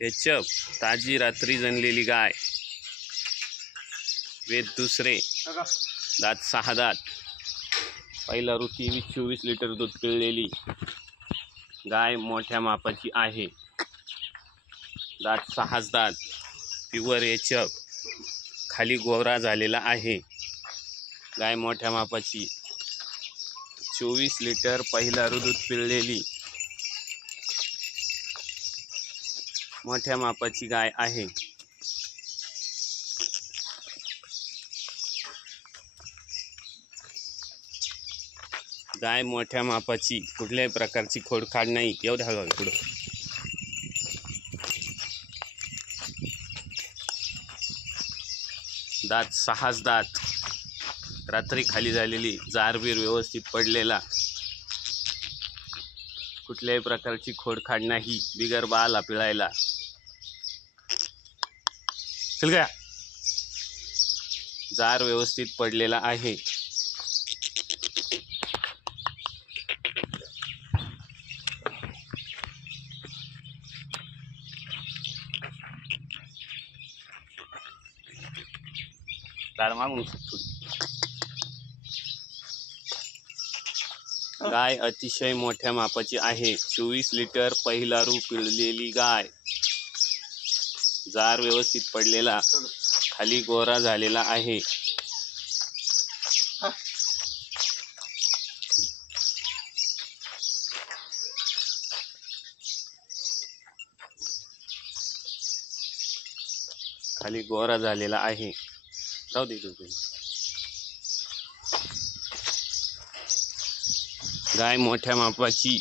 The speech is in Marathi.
एचप ताजी रात्री जनलेली गाय, वेद दुसरे, दात 6 दात, पहिला रू 23-24 लिटर दूध पिळलेली गाय मोठ्या मापाची आहे। दात 6 दात, प्युअर एचप, खाली गोरा झालेला आहे। गाय मोठ्या मापाची 24 लिटर पहिला रू दूध पिळलेली मोठ्या मापाची गाय आहे। गाय मोठ्या मापाची, कुठल्याही प्रकारची खोडखाड नाही। एवढ्या गाय पुढं दात 6 दात, रात्री खाली झालेली, जारबीर व्यवस्थित पडलेला, कुठल्याही प्रकारची खोडखाड नाही। बिगर बाला पिळायला चल गया, जार व्यवस्थित पडलेला आहे। गाय अतिशय मोठ्या मापाची आहे। 24 लिटर पहिला रू पिळलेली गाय, जार व्यवस्थित पडलेला, खाली गोरा झालेला आहे। खाली गोरा झालेला आहे। जाऊ दे तू। गाय मोठ्या मापाची,